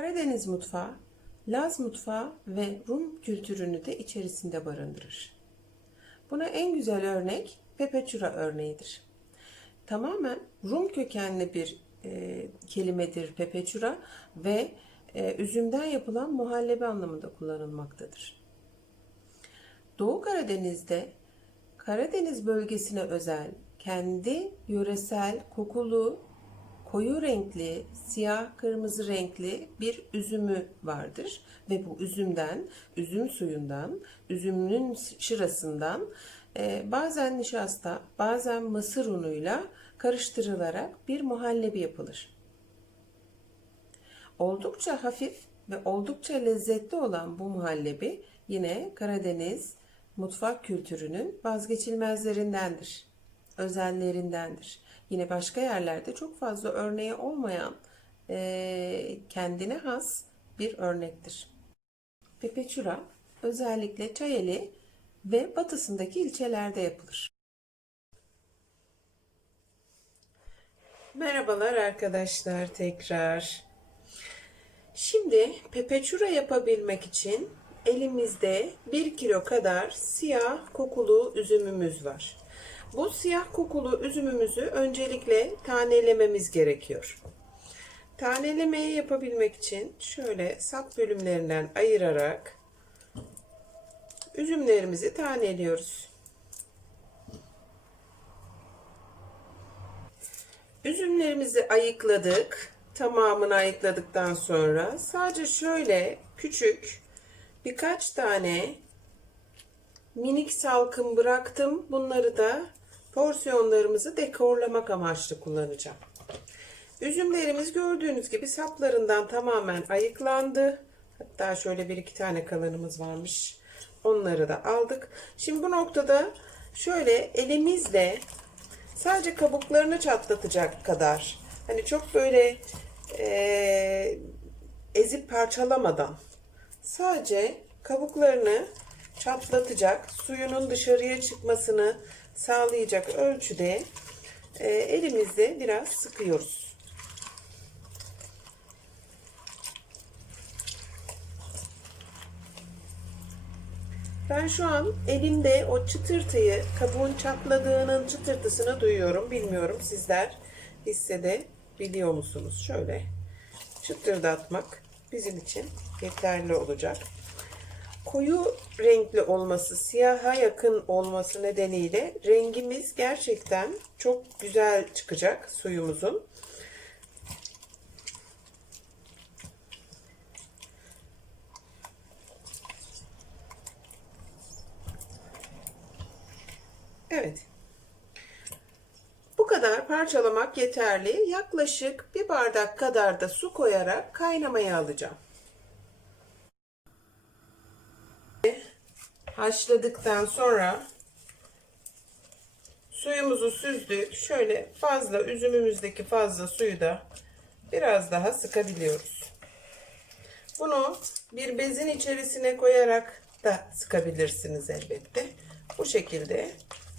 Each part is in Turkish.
Karadeniz mutfağı, Laz mutfağı ve Rum kültürünü de içerisinde barındırır. Buna en güzel örnek pepeçura örneğidir. Tamamen Rum kökenli bir e, kelimedir pepeçura ve e, üzümden yapılan muhallebi anlamında kullanılmaktadır. Doğu Karadeniz'de Karadeniz bölgesine özel kendi yöresel kokulu koyu renkli, siyah kırmızı renkli bir üzümü vardır ve bu üzümden, üzüm suyundan, üzümün şırasından e, bazen nişasta, bazen mısır unuyla karıştırılarak bir muhallebi yapılır. Oldukça hafif ve oldukça lezzetli olan bu muhallebi yine Karadeniz mutfak kültürünün vazgeçilmezlerindendir, özellerindendir. Yine başka yerlerde çok fazla örneği olmayan e, kendine has bir örnektir. Pepeçura özellikle Çayeli ve batısındaki ilçelerde yapılır. Merhabalar arkadaşlar tekrar. Şimdi pepeçura yapabilmek için elimizde 1 kilo kadar siyah kokulu üzümümüz var. Bu siyah kokulu üzümümüzü öncelikle tanelememiz gerekiyor. Tanelemeyi yapabilmek için şöyle sap bölümlerinden ayırarak üzümlerimizi taneliyoruz. Üzümlerimizi ayıkladık. Tamamını ayıkladıktan sonra sadece şöyle küçük birkaç tane minik salkım bıraktım. Bunları da porsiyonlarımızı dekorlamak amaçlı kullanacağım. Üzümlerimiz gördüğünüz gibi saplarından tamamen ayıklandı. Hatta şöyle bir iki tane kalanımız varmış. Onları da aldık. Şimdi bu noktada şöyle elimizle sadece kabuklarını çatlatacak kadar hani çok böyle e, ezip parçalamadan sadece kabuklarını çatlatacak suyunun dışarıya çıkmasını sağlayacak ölçüde e, elimizle biraz sıkıyoruz. Ben şu an elimde o çıtırtıyı, kabuğun çatladığının çıtırtısını duyuyorum. Bilmiyorum sizler hissedebiliyor musunuz? Şöyle çıtırdatmak bizim için yeterli olacak. Koyu renkli olması, siyaha yakın olması nedeniyle rengimiz gerçekten çok güzel çıkacak suyumuzun. Evet. Bu kadar parçalamak yeterli. Yaklaşık bir bardak kadar da su koyarak kaynamaya alacağım. Haşladıktan sonra suyumuzu süzdük. Şöyle fazla üzümümüzdeki fazla suyu da biraz daha sıkabiliyoruz. Bunu bir bezin içerisine koyarak da sıkabilirsiniz elbette. Bu şekilde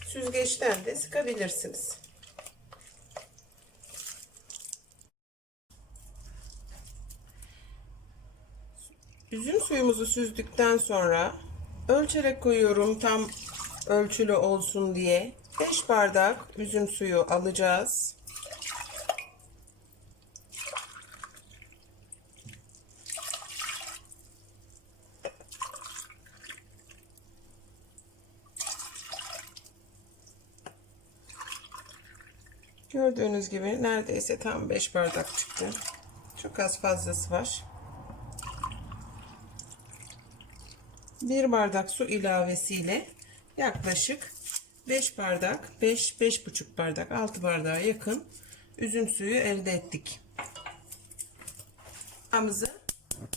süzgeçten de sıkabilirsiniz. Üzüm suyumuzu süzdükten sonra ölçerek koyuyorum tam ölçülü olsun diye. 5 bardak üzüm suyu alacağız. Gördüğünüz gibi neredeyse tam 5 bardak çıktı. Çok az fazlası var. 1 bardak su ilavesiyle yaklaşık 5 bardak, 5 5,5 bardak, 6 bardağa yakın üzüm suyu elde ettik. Yağımızı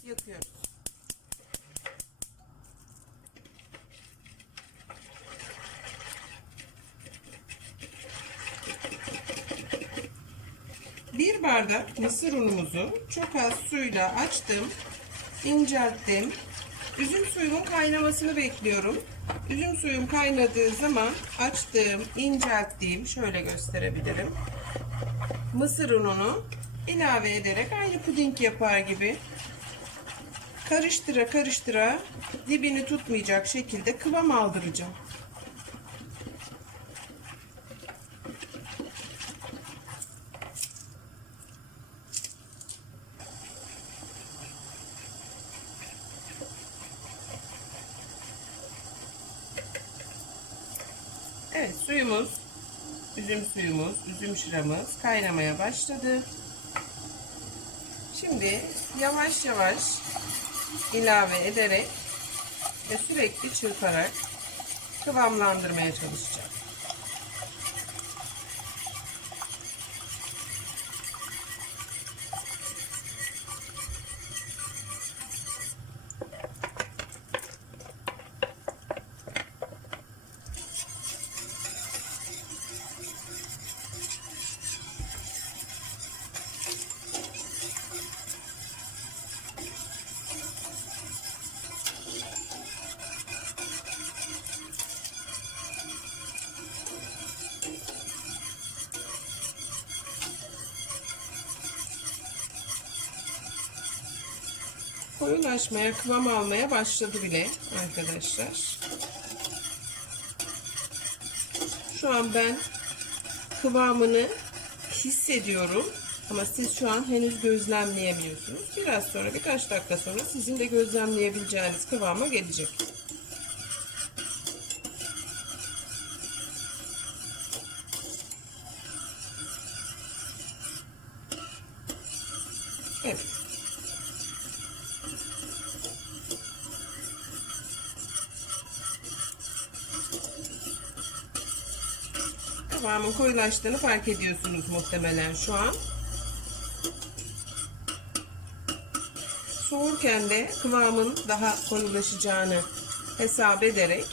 yakıyoruz. Bir bardak mısır unumuzu çok az suyla açtım, incelttim. Üzüm suyumun kaynamasını bekliyorum. Üzüm suyum kaynadığı zaman açtığım, incelttiğim şöyle gösterebilirim. Mısır ununu ilave ederek aynı puding yapar gibi karıştıra karıştıra dibini tutmayacak şekilde kıvam aldıracağım. Evet suyumuz, üzüm suyumuz, üzüm şıramız kaynamaya başladı. Şimdi yavaş yavaş ilave ederek ve sürekli çırparak kıvamlandırmaya çalışacağım. Koyulaşmaya, kıvam almaya başladı bile arkadaşlar. Şu an ben kıvamını hissediyorum. Ama siz şu an henüz gözlemleyemiyorsunuz. Biraz sonra birkaç dakika sonra sizin de gözlemleyebileceğiniz kıvama gelecek. Evet. Kıvamın koyulaştığını fark ediyorsunuz muhtemelen şu an. Soğurken de kıvamın daha koyulaşacağını hesap ederek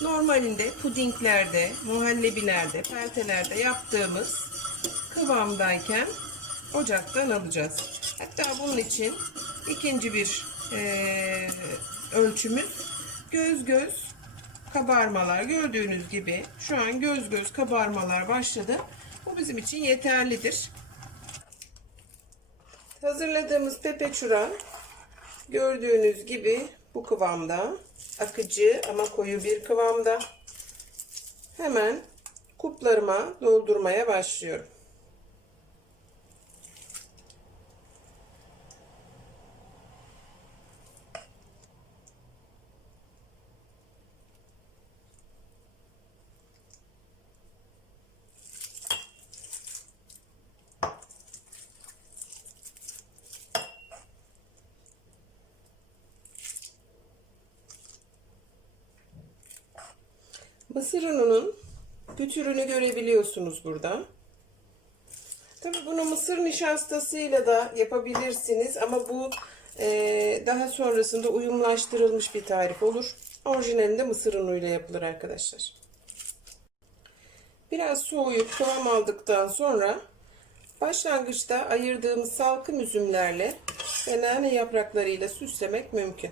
normalinde pudinglerde, muhallebilerde, peltelerde yaptığımız kıvamdayken ocaktan alacağız. Hatta bunun için ikinci bir eee, ölçümüz göz göz kabarmalar gördüğünüz gibi şu an göz göz kabarmalar başladı. Bu bizim için yeterlidir. Hazırladığımız pepeçura gördüğünüz gibi bu kıvamda akıcı ama koyu bir kıvamda. Hemen kuplarıma doldurmaya başlıyorum. Mısır ununun pütürünü görebiliyorsunuz burada. Tabii bunu mısır nişastasıyla da yapabilirsiniz ama bu e, daha sonrasında uyumlaştırılmış bir tarif olur. Orijinalinde mısır unuyla yapılır arkadaşlar. Biraz soğuyup kıvam aldıktan sonra başlangıçta ayırdığımız salkım üzümlerle ve nane yapraklarıyla süslemek mümkün.